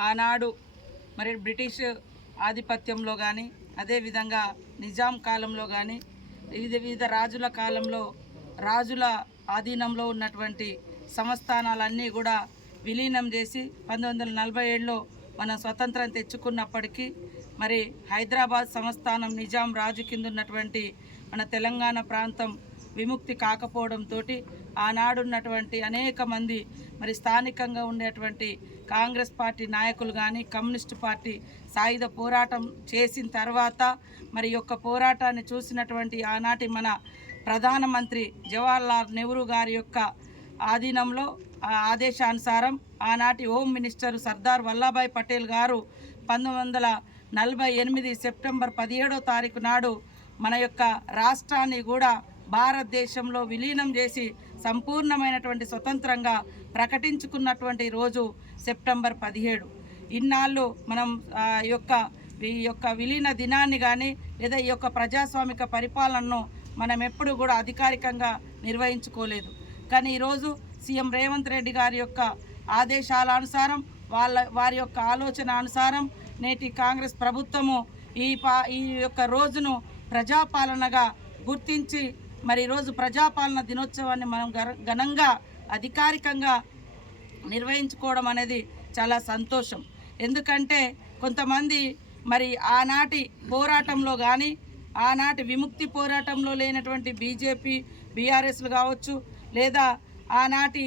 ఆనాడు మరి బ్రిటిష్ ఆధిపత్యంలో కానీ అదేవిధంగా నిజాం కాలంలో కానీ వివిధ వివిధ రాజుల కాలంలో రాజుల ఆధీనంలో ఉన్నటువంటి సంస్థానాలన్నీ కూడా విలీనం చేసి పంతొమ్మిది వందల నలభై ఏడులో మనం స్వతంత్రం తెచ్చుకున్నప్పటికీ మరి హైదరాబాద్ సంస్థానం నిజాం రాజు కింద ఉన్నటువంటి మన తెలంగాణ ప్రాంతం విముక్తి కాకపోవడంతో ఆనాడున్నటువంటి అనేక మంది మరి స్థానికంగా ఉండేటువంటి కాంగ్రెస్ పార్టీ నాయకులు కానీ కమ్యూనిస్టు పార్టీ సాయుధ పోరాటం చేసిన తర్వాత మరి యొక్క పోరాటాన్ని చూసినటువంటి ఆనాటి మన ప్రధానమంత్రి జవహర్లాల్ నెహ్రూ గారి యొక్క ఆధీనంలో ఆ ఆదేశానుసారం ఆనాటి హోమ్ మినిస్టర్ సర్దార్ వల్లభాయ్ పటేల్ గారు పంతొమ్మిది వందల నలభై ఎనిమిది సెప్టెంబర్ పదిహేడో తారీఖు నాడు మన యొక్క రాష్ట్రాన్ని కూడా భారతదేశంలో విలీనం చేసి సంపూర్ణమైనటువంటి స్వతంత్రంగా ప్రకటించుకున్నటువంటి రోజు సెప్టెంబర్ పదిహేడు. ఇన్నాళ్ళు మనం యొక్క ఈ యొక్క విలీన దినాన్ని కానీ లేదా ఈ యొక్క ప్రజాస్వామిక పరిపాలనను మనం ఎప్పుడు కూడా అధికారికంగా నిర్వహించుకోలేదు. కానీ ఈరోజు సీఎం రేవంత్ రెడ్డి గారి యొక్క ఆదేశాల అనుసారం వాళ్ళ వారి యొక్క ఆలోచన అనుసారం నేటి కాంగ్రెస్ ప్రభుత్వము ఈ పా ఈ యొక్క రోజును ప్రజాపాలనగా గుర్తించి మరి ఈరోజు ప్రజాపాలన దినోత్సవాన్ని మనం ఘనంగా అధికారికంగా నిర్వహించుకోవడం అనేది చాలా సంతోషం. ఎందుకంటే కొంతమంది మరి ఆనాటి పోరాటంలో కానీ ఆనాటి విముక్తి పోరాటంలో లేనటువంటి బీజేపీ బీఆర్ఎస్లు కావచ్చు లేదా ఆనాటి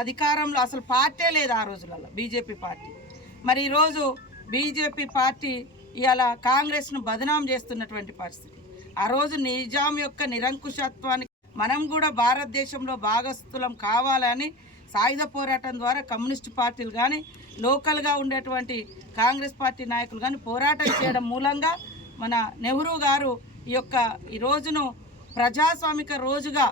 అధికారంలో అసలు పార్టీ లేదు ఆ రోజులలో బీజేపీ పార్టీ. మరి ఈరోజు బీజేపీ పార్టీ ఇవాళ కాంగ్రెస్ను బదనాం చేస్తున్నటువంటి పరిస్థితి. ఆ రోజు నిజాం యొక్క నిరంకుశత్వానికి మనం కూడా భారతదేశంలో భాగస్థులం కావాలని సాయుధ పోరాటం ద్వారా కమ్యూనిస్టు పార్టీలు కానీ లోకల్గా ఉండేటువంటి కాంగ్రెస్ పార్టీ నాయకులు కానీ పోరాటం చేయడం మూలంగా మన నెహ్రూ గారు ఈ యొక్క ఈ రోజును ప్రజాస్వామిక రోజుగా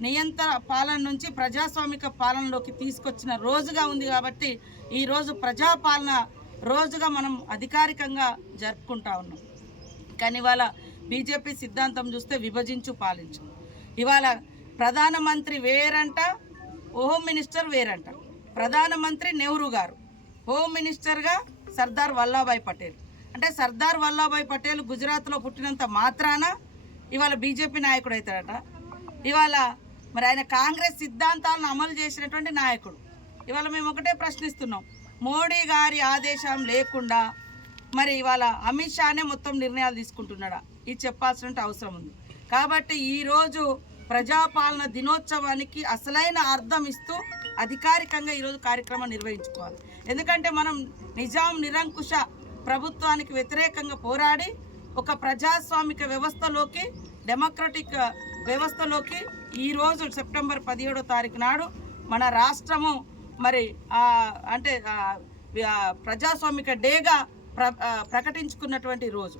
నియంత్ర పాలన నుంచి ప్రజాస్వామిక పాలనలోకి తీసుకొచ్చిన రోజుగా ఉంది కాబట్టి ఈ రోజు ప్రజాపాలన రోజుగా మనం అధికారికంగా జరుపుకుంటా ఉన్నాం. కానీ ఇవాళ బీజేపీ సిద్ధాంతం చూస్తే విభజించు పాలించు. ఇవాళ ప్రధానమంత్రి వేరంట హోమ్ మినిస్టర్ వేరంట. ప్రధానమంత్రి నెహ్రూ గారు హోమ్ మినిస్టర్గా సర్దార్ వల్లభాయ్ పటేల్. అంటే సర్దార్ వల్లభాయ్ పటేల్ గుజరాత్లో పుట్టినంత మాత్రాన ఇవాళ బీజేపీ నాయకుడు అవుతాడట ఇవాళ మరి ఆయన కాంగ్రెస్ సిద్ధాంతాలను అమలు చేసినటువంటి నాయకుడు. ఇవాళ మేము ఒకటే ప్రశ్నిస్తున్నాం. మోడీ గారి ఆదేశం లేకుండా మరి ఇవాళ అమిత్ షానే మొత్తం నిర్ణయాలు తీసుకుంటున్నాడా? ఇది చెప్పాల్సిన అవసరం ఉంది. కాబట్టి ఈరోజు ప్రజాపాలన దినోత్సవానికి అసలైన అర్థం ఇస్తూ అధికారికంగా ఈరోజు కార్యక్రమం నిర్వహించుకోవాలి. ఎందుకంటే మనం నిజాం నిరంకుశ ప్రభుత్వానికి వ్యతిరేకంగా పోరాడి ఒక ప్రజాస్వామిక వ్యవస్థలోకి డెమోక్రటిక్ వ్యవస్థలోకి ఈరోజు సెప్టెంబర్ పదిహేడో తారీఖు నాడు మన రాష్ట్రము మరి అంటే ప్రజాస్వామిక డేగా ప్ర ప్రకటించుకున్నటువంటి రోజు.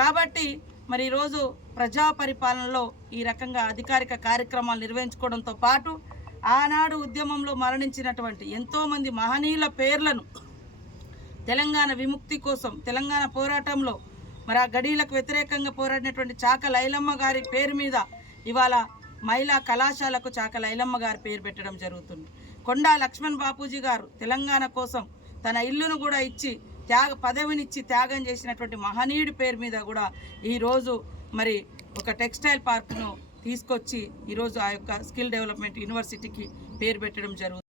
కాబట్టి మరి ఈరోజు ప్రజా పరిపాలనలో ఈ రకంగా అధికారిక కార్యక్రమాలు నిర్వహించుకోవడంతో పాటు ఆనాడు ఉద్యమంలో మరణించినటువంటి ఎంతోమంది మహనీయుల పేర్లను తెలంగాణ విముక్తి కోసం తెలంగాణ పోరాటంలో మరి ఆ గడీలకు వ్యతిరేకంగా పోరాడినటువంటి చాక లైలమ్మ గారి పేరు మీద ఇవాళ మహిళా కళాశాలకు చాక లైలమ్మ గారి పేరు పెట్టడం జరుగుతుంది. కొండా లక్ష్మణ్ బాపూజీ గారు తెలంగాణ కోసం తన ఇల్లును కూడా ఇచ్చి త్యాగ పదవినిచ్చి త్యాగం చేసినటువంటి మహనీయుడి పేరు మీద కూడా ఈరోజు మరి ఒక టెక్స్టైల్ పార్క్ను తీసుకొచ్చి ఈరోజు ఆ యొక్క స్కిల్ డెవలప్మెంట్ యూనివర్సిటీకి పేరు పెట్టడం జరుగుతుంది.